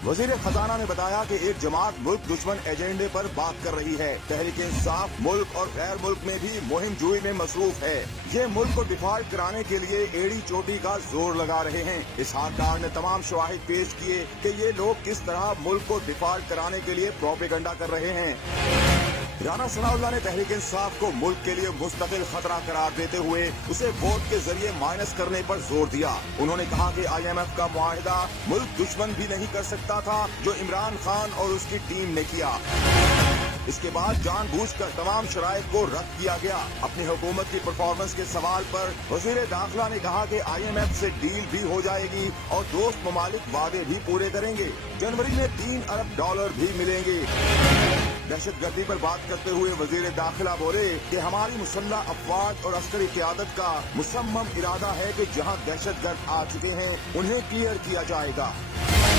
वजीर खजाना ने बताया कि एक जमात मुल्क दुश्मन एजेंडे पर बात कर रही है। तहरीक इंसाफ मुल्क और गैर मुल्क में भी मुहिम जुई में मसरूफ है। ये मुल्क को डिफॉल्ट कराने के लिए एड़ी चोटी का जोर लगा रहे हैं। इसहाक डार ने तमाम शवाहिद पेश किए कि ये लोग किस तरह मुल्क को डिफॉल्ट कराने के लिए प्रोपेगेंडा कर रहे हैं। राना सनाउल्लाह ने तहरीक इंसाफ को मुल्क के लिए मुस्तकिल खतरा करार देते हुए उसे वोट के जरिए माइनस करने पर जोर दिया। उन्होंने कहा कि IMF का मुआहिदा मुल्क दुश्मन भी नहीं कर सकता था जो इमरान खान और उसकी टीम ने किया। इसके बाद जानबूझकर तमाम शराइत को रद्द किया गया। अपनी हुकूमत की परफॉर्मेंस के सवाल पर वजीर दाखिला ने कहा कि IMF से डील भी हो जाएगी और दोस्त ममालिक वादे भी पूरे करेंगे। जनवरी में $3 अरब भी मिलेंगे। दहशतगर्दी पर बात करते हुए वजीर दाखिला बोले कि हमारी मुसल्लह अफवाज और अस्करी क़यादत का मुसम्मम इरादा है कि जहां दहशतगर्द आ चुके हैं उन्हें क्लियर किया जाएगा।